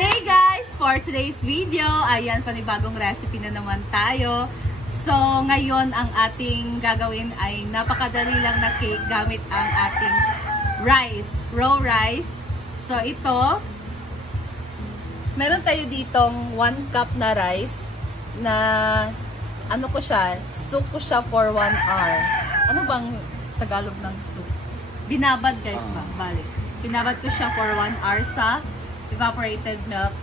Hey guys! For today's video, ayan, panibagong recipe na naman tayo. So, ngayon ang ating gagawin ay napakadali lang na cake gamit ang ating rice, raw rice. So, ito, meron tayo ditong 1 cup na rice na, ano ko siya, soak ko siya for 1 hour. Ano bang Tagalog ng soup? Binabad guys, balik. Binabad ko siya for 1 hour sa evaporated milk.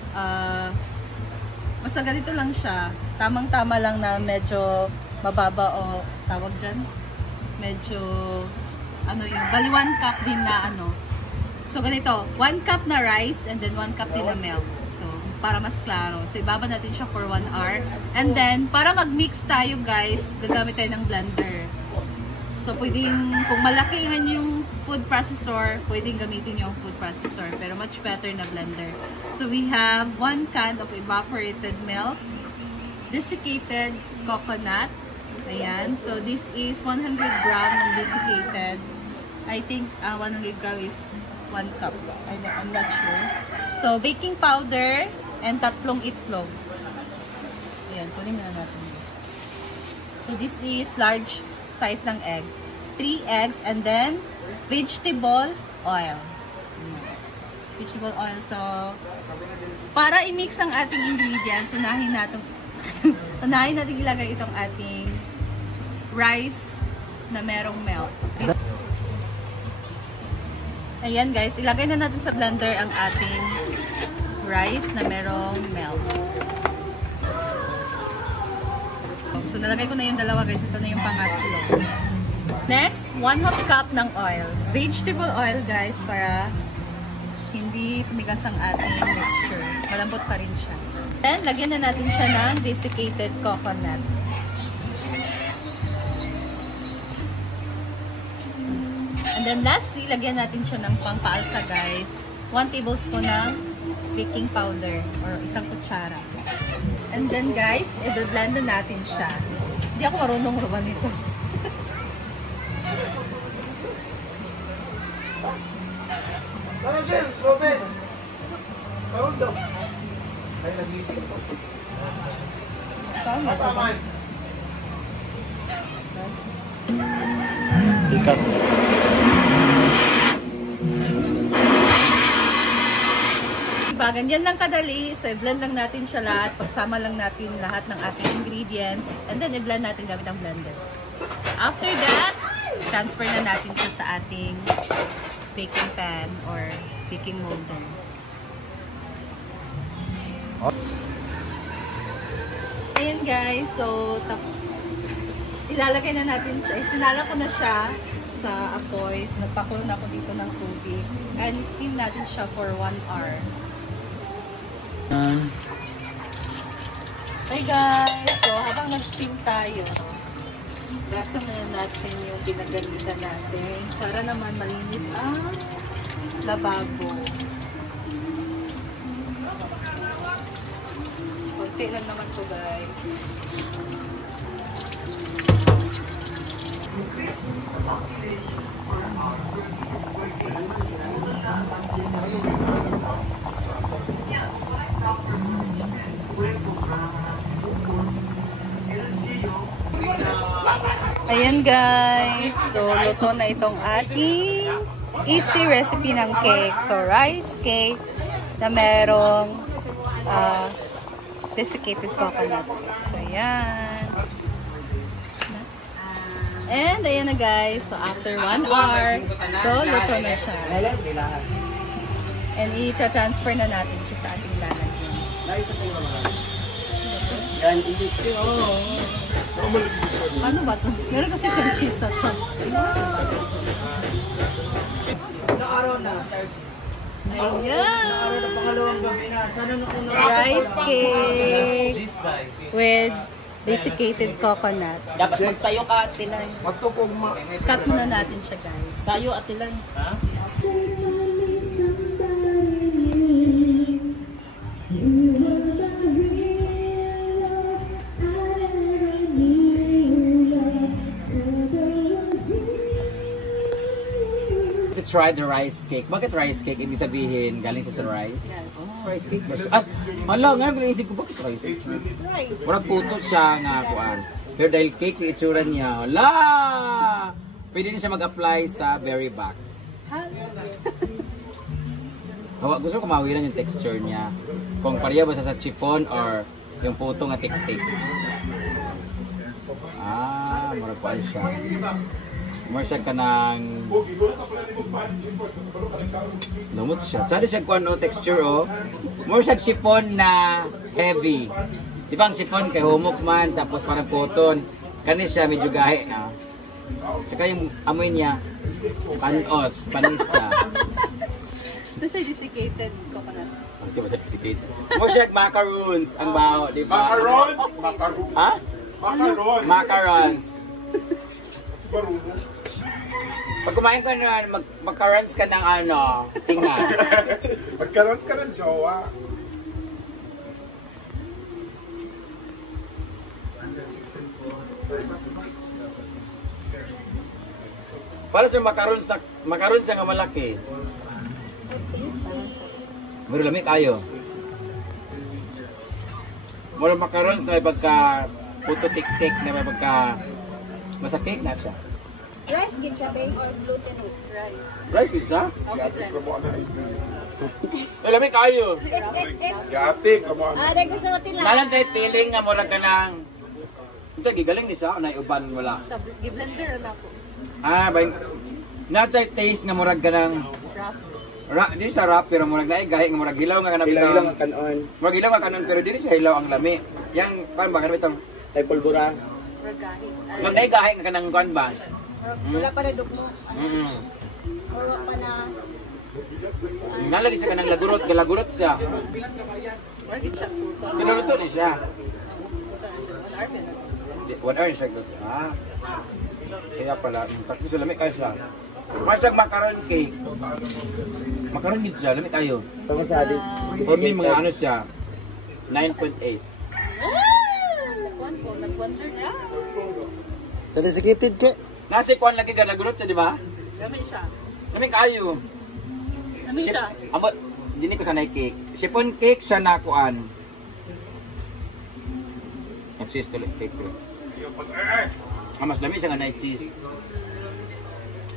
Basta ganito lang siya. Tamang-tama lang na medyo mababa o tawag dyan. Medyo, ano yun, bali 1 cup din na ano. So ganito, 1 cup na rice and then 1 cup din na milk. So, para mas klaro. So, ibabad natin siya for 1 hour. And then, para mag-mix tayo guys, gagamit tayo ng blender. So, pwedeng, kung malakihan yung food processor, pwedeng gamitin yung food processor. Pero much better na blender. So, we have 1 can of evaporated milk, desiccated coconut. Ayan. So, this is 100 gram ng desiccated. I think 100 gram is 1 cup. I'm not sure. So, baking powder and 3 itlog. Ayan. Kunin mo na natin. So, this is large size ng egg. 3 eggs and then vegetable oil. Vegetable oil. So, para i-mix ang ating ingredients, unahin natin ilagay itong ating rice na merong milk. Ayan guys, ilagay na natin sa blender ang ating rice na merong milk. So, nalagay ko na yung dalawa guys. Ito na yung pangatlo. Next, 1/2 cup ng oil. Vegetable oil guys, para hindi tumigas ang ating mixture. Malambot pa rin siya. Then, lagyan na natin siya ng desiccated coconut. And then lastly, lagyan natin siya ng pampaalsa guys. 1 tablespoon ng baking powder or 1 kutsara. And then guys, i-blend na natin siya. Hindi ako marunong ruban nito. Ano Jill? Robin! Karoon daw. Ay, nag-meeting ko. Tama. Ikat. Ganyan lang kadali. So, i-blend lang natin siya lahat. Pagsama lang natin lahat ng ating ingredients. And then, i-blend natin gamit ang blender. So, after that, transfer na natin siya sa ating baking pan or baking molder. Ayan guys. So, ilalagay na natin siya. Sinala ko na siya sa apoy. So, nagpakulo na ako dito ng tubig. And steam natin siya for 1 hour. Hi guys! So, habang nag-steam tayo, gaso na natin yung pinagalitan natin para naman malinis ang lababo. Konti lang naman to guys. Ayan guys, so luto na itong ating easy recipe ng cake. So rice cake na merong desiccated coconut. So ayan. And ayan na guys, so after 1 hour, so luto na siya. And i-transfer na natin siya sa ating lalagyan. Ano ba ito? Meron kasi siyang cheese at ito. Ayan! Rice cake with desiccated coconut. Dapat magsayo ka, Atilan. Cut muna natin siya guys. Sayo, Atilan. Ha? Try the rice cake. Bakit rice cake? Ibig sabihin, galing sa rice? Yes. Oh, rice cake ba siya? Ah, hala, nga naisip ko, bakit rice cake? Murag puto siya nga kuan. Pero dahil cake yung itsura niya, hala! Pwede na siya mag-apply sa berry box. Hawa, gusto ko mawilan yung texture niya. Kung pareha ba sa chiffon or yung puto nga tik-tik. Ah, murag kuan siya. More siya ka ng... Lumot siya. Tsaka siya kuan o texture o. More siya chiffon na heavy. Di ba ang chiffon kay humok man, tapos parang puton. Kani siya medyo gahe na. Tsaka yung amoy niya, panos, panisa. Ito siya desiccated coconut. Ito ba siya desiccated? More siya macaroons ang baho, di ba? Macarons? Macarons? Ha? Macarons? Macarons. Pag kumain ka na, macarons ka ng ano, tinga. Magkarons ka ng jowa. Para sa macarons siya nga malaki. Pero lamig kayo. Mula macarons na may pagka puto tik-tik na may pagka masakit na siya. Rice gid siya babe or glutinous? Rice. Rice with siya? Gatik ka mo na Lamig kayo. Gatik ka mo Ah, dahil gusto mo tila. Nalang tayo feeling nga mura ka ng... Ito, gigaling ni siya. Na uban wala. Sa blender na ako. Ah, ba nasa taste nga murag ka ng... Di siya rap, pero murag na gahi nga murag hilaw nga kanang Ilang ang kanon. Murag hilaw nga kanon, pero di siya hilaw ang lami. Yang, paano ba, kanang itong... Ay pulbura. Mag na gahi nga kanang kuan ba? Wala pa na dugmo. Wala pa na. Nalagi siya kanang lagurot, galagurot siya. Margit siya puto. Pinuluto ni siya. 1 hour na. 1 hour siya. Ah. Kaya pala, sakto siya, lamig kayo siya. Mas siyang macaron cake. Macaron din siya, lamig kayo. Tama sa alis. For me, mga ano siya, 9.8. Nag-wonder na. Sa desiccated ka. Nasa kuan lagi galagurot siya, di ba? Gamay siya. Lamig kayo. Gamay siya. Amo, dini ko sanay cake. Chiffon cake siya na kuan. Cheese to cake. Mas dami siya nga na cheese.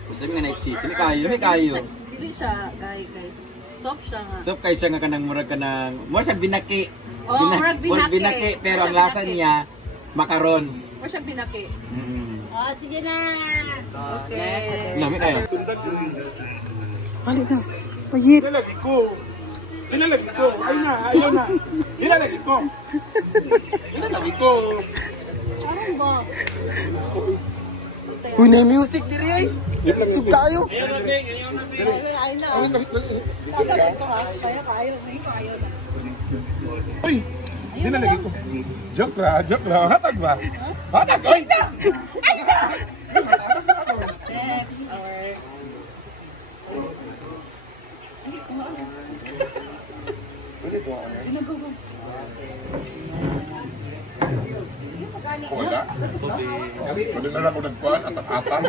Mas dami nga na cheese. Lamig kayo. Dili siya, guys. Soft siya nga. So kay siya nga kanang murag kanang murag siya binaki. Oh, murag binaki. Pero ang lasa niya macarons. Or siya binaki. Oh, sige na. Okay. Lamig kayo. Balik na. Payit. Ilalagay ko. Ilalagay ko. Ay na, ayaw na. Ilalagay ko. Ilalagay ko. Ano ba? Uy, na music diri ay. Sub kayo. Ay na. Sabalit ko ha. Kaya kayo. Ngayon kayo na. Uy, ilalagay ko. Joke lang. Hatag ba? Hatag! Ay na! Next, or... Wala. Pwede na lang ako nagkuhan. Atak-atak.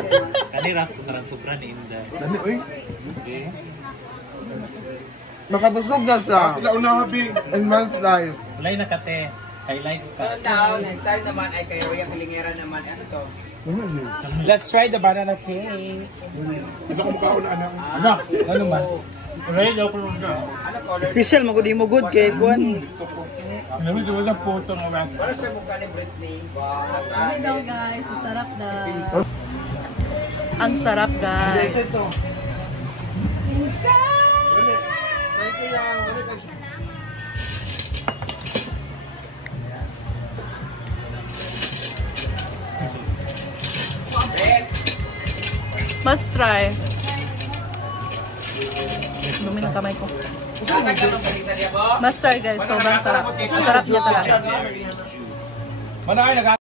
Kanira ko karang sobra ni Inda. Dami, uy. Makabusog na siya. Sila una habing. And man's life. Walay na kate. Highlights So ka. now, next time naman ay kay Roya Pilingera naman. Ano to? Let's try the banana cake. Ito ko mukhaon na anak. Ano? Ano man? Right, ako na. Ano color? Special mo di mo good kay kuan. Alam mo, wala photo ng wrap. Para siya mukha ni Britney. Sabi daw guys, ang sarap daw. Ang sarap guys. Must try. Dumi ng kamay ko. Must try guys, sobrang sarap. Ang sarap niya talaga. Manay,